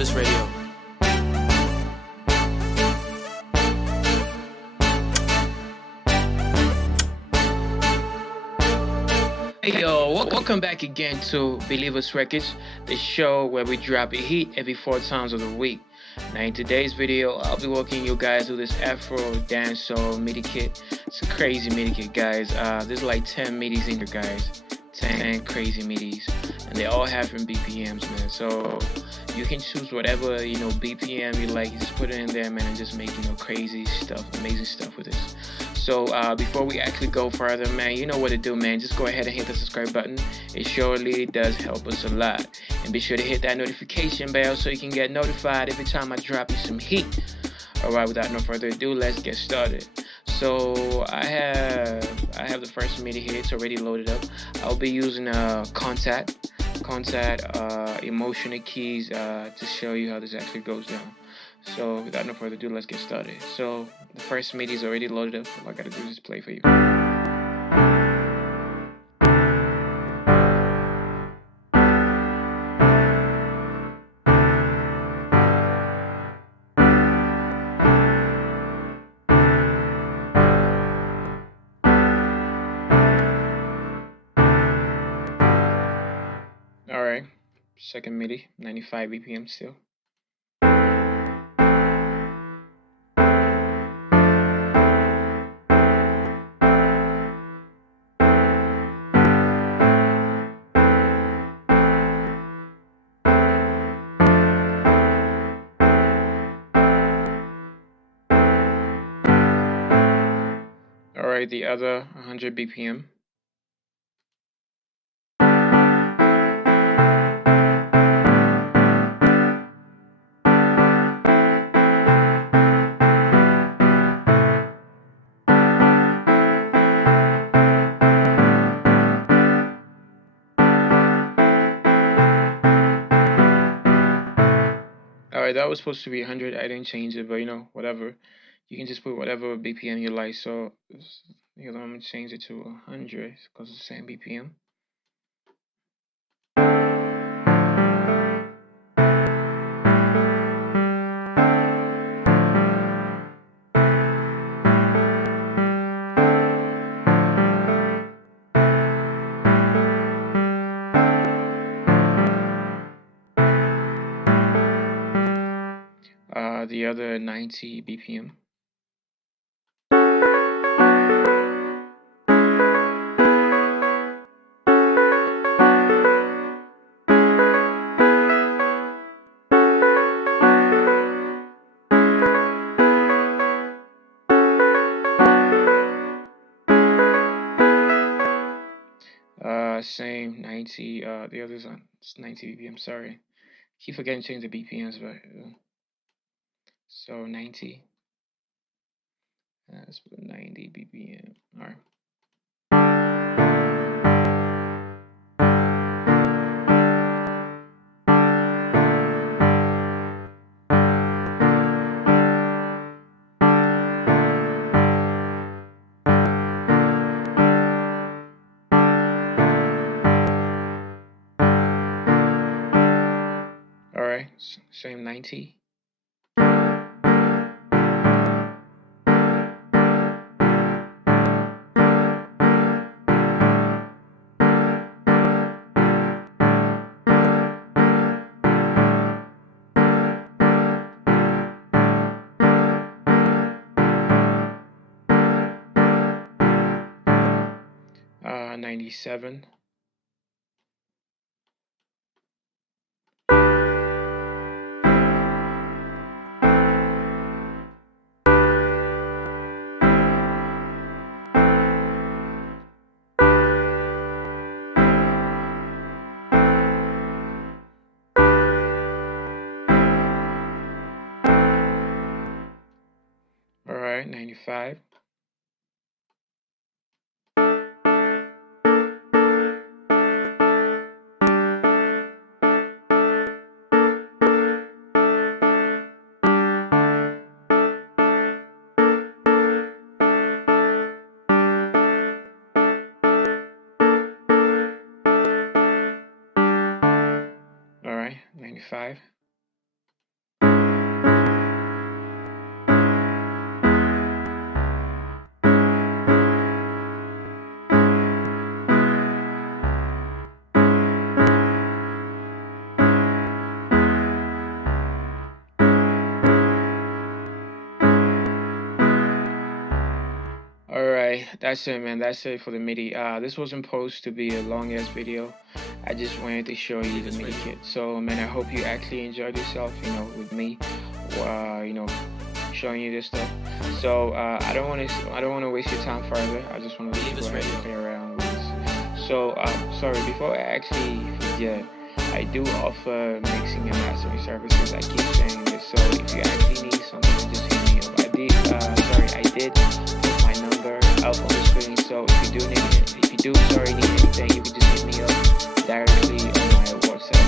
Believers Radio. Hey yo, welcome back again to Believers Records, the show where we drop a hit every 4 times of the week. Now in today's video, I'll be walking you guys through this Afro Dancehall Midi kit. It's a crazy Midi kit, guys. There's like 10 Midis in here, guys. 10 crazy Midis, and they all have different BPMs, man. So you can choose whatever BPM you like. You just put it in there, man, and just make crazy stuff, amazing stuff with this. So before we actually go further, man, you know what to do, man. Just go ahead and hit the subscribe button. It surely does help us a lot. And be sure to hit that notification bell so you can get notified every time I drop you some heat. Alright, without no further ado, let's get started. So I have the first MIDI here. It's already loaded up. I'll be using contact emotional keys to show you how this actually goes down. So without no further ado, let's get started. So the first MIDI is already loaded up. All I gotta do is just play for you. Alright, second MIDI, 95 BPM still. Alright, the other 100 BPM. Alright, that was supposed to be 100. I didn't change it, but whatever. You can just put whatever BPM you like. So I'm gonna change it to 100 because it's the same BPM. The other 90 BPM. Same 90. The others on 90 BPM. Sorry, keep forgetting to change the BPMs, but so 90. Let's put 90 BPM. All right. Alright, same 90. Uh, 97. Alright, 95. Alright, 95. Alright, that's it, man. That's it for the MIDI. This wasn't supposed to be a long ass video. I just wanted to show you the MIDI kit. So, man, I hope you actually enjoyed yourself, with me, showing you this stuff. So, I don't want to waste your time further. I just want to go ahead and play around with this. So, sorry, before I actually forget, I do offer mixing and mastering services. I keep saying this. So, if you actually need something, just hit me up. I did put my number up on the screen. So if you do need anything, you can just hit me up directly on my WhatsApp.